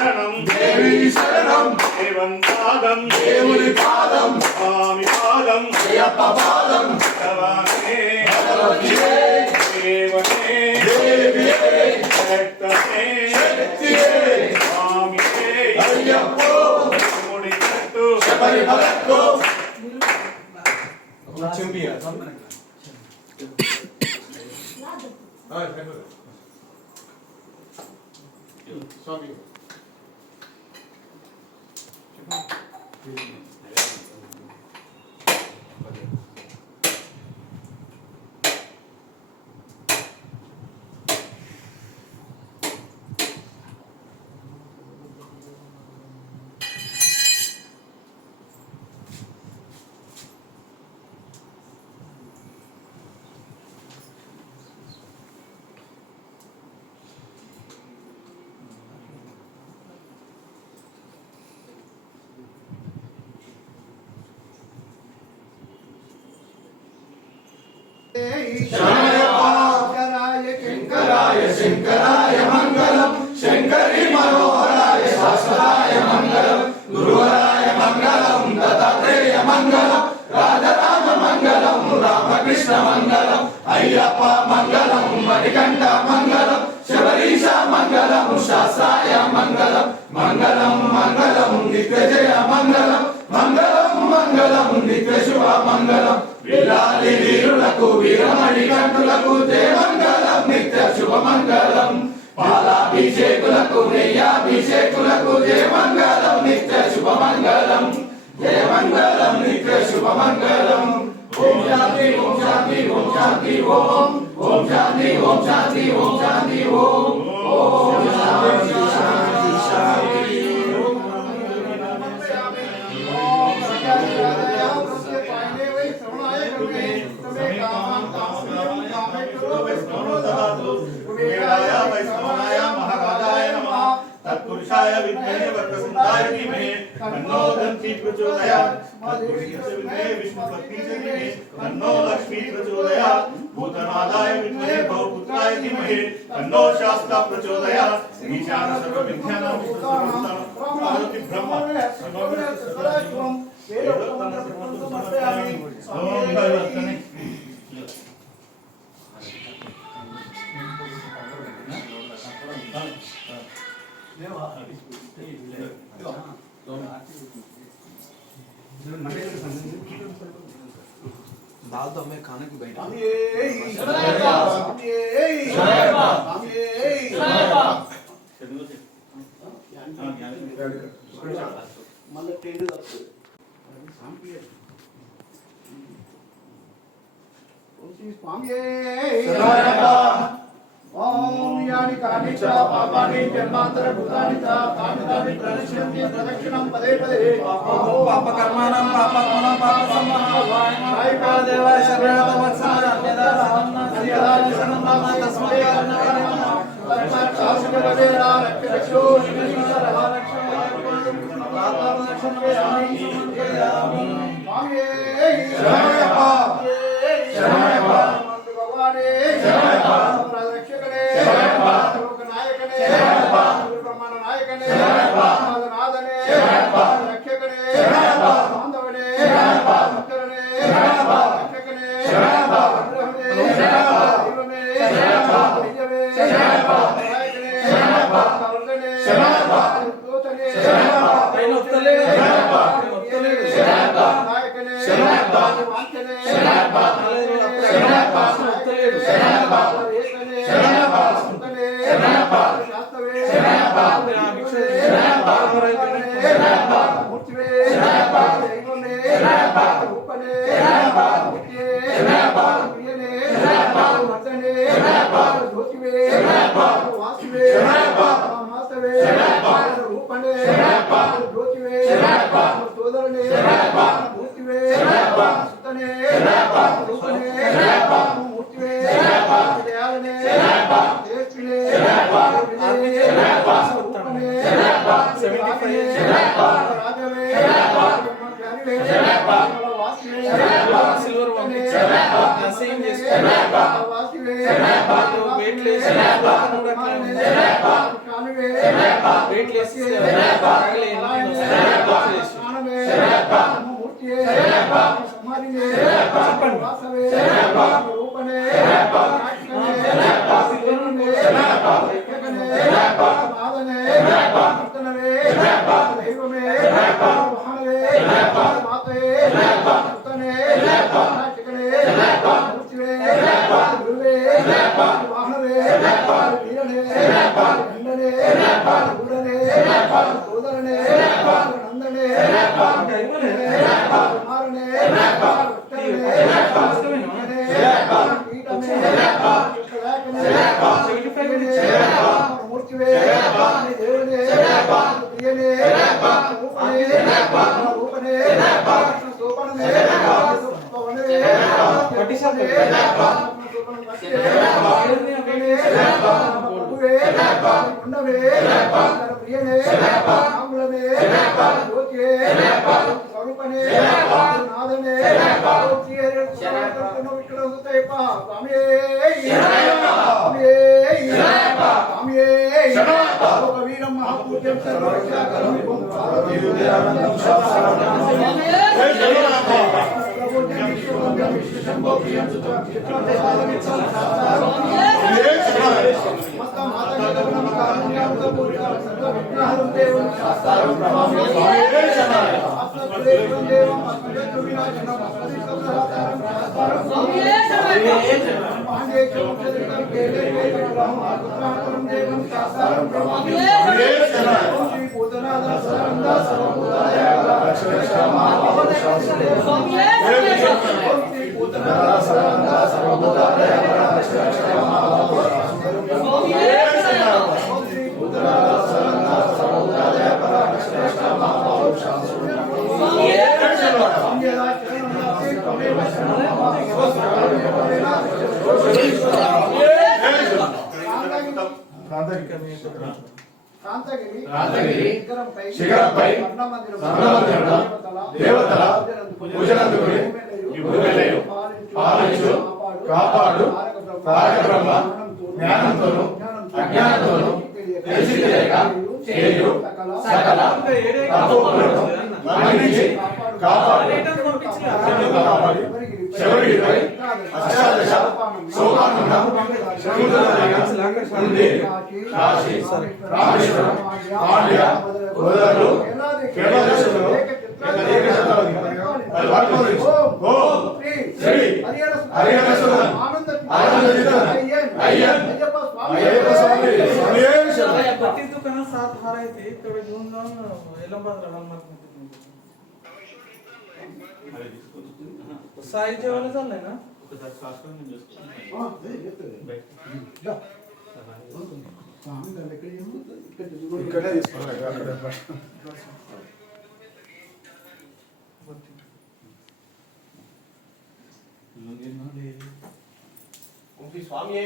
శరణం దేవి శరణం దేవన్ పాదం దేవుని పాదం స్వామి పాదం అయ్యప్ప పాదం భగవానే భగవతియే దేవనే దేవియే శక్తమే శక్తియే స్వామియే అయ్యప్పో ముడి కట్టు శబరిమలకు చెంపియా స్వామి शंकराय शंकराय मंगलम शंकरी मनोहराय शाश्वताय मंगलम गुरुवराय मंगलम दत्तात्रेय मंगलम राधाराम मंगलम रामकृष्ण मंगलम अय्यप्प मंगलम मणिकंठ मंगलम शबरीश मंगलम शास्त्राय मंगलम मंगलम मंगलम दिग्विजय मंगलम मंगलम मंगलम दिग्विशुभ मंगलम విలాలి వీరులకు వీరమణి కంఠులకు జయమంగళం నిత్య శుభమంగళం పాలాభిషేకులకు నెయ్యాభిషేకులకు జయమంగళం నిత్య శుభమంగళం జయమంగళం నిత్య శుభమంగళం ఓం శాంతి ఓం శాంతి ఓం శాంతి ఓం ఓం శాంతి ఓం శాంతి ఓం శాంతి ఓం ఓం శాంతి శాంతి శాంతి तत्पुरुषाय विद्महे वक्रतुंडाय धीमहि तन्नो दन्ती प्रचोदयात् तत्पुरुषस्य विद्महे विष्णुपत्नीस्य धीमहि तन्नो लक्ष्मी प्रचोदयात् भूतनादाय विद्महे भवपुत्राय धीमहि तन्नो शास्ता प्रचोदयात् ईशान सर्वविद्यानां विष्णुस्वरूपं पार्वती ब्रह्म सर्वविद्यानां वेदोक्तं सर्वं समर्पयामि ओम भगवत्ने दाल तो हमें खाने की बैठा ओम यानि कानि च पापानि जन्मांतर भूतानि च कामितानि प्रणश्यन्ति प्रदक्षिणं पदे पदे पाप कर्माणां पापगुणां पापसम्मानाय कायका देवाय शरणं वत्सनाय अन्यदानं अन्यदानं शरणं मामा तस्मै नमः तत्पाठासुरवेरा रक्षो श्रीश्वरः रक्षणामि स्वामी शरणय्यप्पा शरणय्यप्पा भगवाने शरणय्यप्पा रक्षकने शरणय्यप्पा लोकनायकने शरणय्यप्पा ब्रह्मांड नायकने शरणय्यप्पा नादने शरणय्यप्पा रक्षकने शरणय्यप्पा बांधवने शरणय्यप्पा भक्तने शरणय्यप्पा रक्षकने शरणय्यप्पा ब्रह्मने शरणय्यप्पा शिवने शरणय्यप्पा विजयवे शरणय्यप्पा नायकने शरणय्यप्पा वर्धने शरणय्यप्पा दोतने शरणय्यप्पा कैनोत्तले शरणय्यप्पा उत्तले शरणय्यप्पा नायकने शरणय्यप्पा वांचने शरणय्यप्पा शरणय्यप्पा उत्तले शरणय्यप्पा एकने शरणय्यप्पा सुतने शरणय्यप्पा शास्त्रवे शरणय्यप्पा भिक्षे शरणय्यप्पा शरणय्यप्पा मूर्तिवे शरणय्यप्पा दैवने शरणय्यप्पा रूपने शरणय्यप्पा मुक्तिये शरणय्यप्पा प्रियने शरणय्यप्पा वर्धने शरणय्यप्पा ज्योतिवे शरणय्यप्पा वासुवे शरणय्यप्पा मासवे शरणय्यप्पा रूपने शरणय्यप्पा ज्योतिवे शरणय्यप्पा सोदरने शरणय्यप्पा मूर्तिवे शरणय्यप्पा सुतने शरणय्यप्पा रूपने शरणय्यप्पा मूर्तिवे शरणय्यप्पा दयालने शरणय्यप्पा देवपिने शरणय्यप्पा विजय शरणय्यप्पा रूपने शरणय्यप्पा सेवकाने शरणय्यप्पा राजवे शरणय्यप्पा ज्ञानीवे शरणय्यप्पा वासुवे शरणय्यप्पा सिल्वर वंगे शरणय्यप्पा नसीम जिस शरणय्यप्पा वासुवे शरणय्यप्पा वेटले शरणय्यप्पा शरणय्यप्पा कानवे शरणय्यप्पा वेट శిఖరంపై దేవతల పూజలందుకుని పాలించు కాపాడు తారక బ్రహ్మ జ్ఞానంతోను అజ్ఞానంతోను తెలిసి తెలియక చేయు సకల తపోలను మన్నించి కాపాడు శబరిపై అష్టాదశ సోపానమున నుండి కాశీ రామేశ్వరం పాండ్య గోదావరి కేరళ దేశంలో प्रत्येक दुकानात 7 हार आहेत तेवढे घेऊन जाऊन एलंबाजला साई जेवायला चाललंय ना స్వామి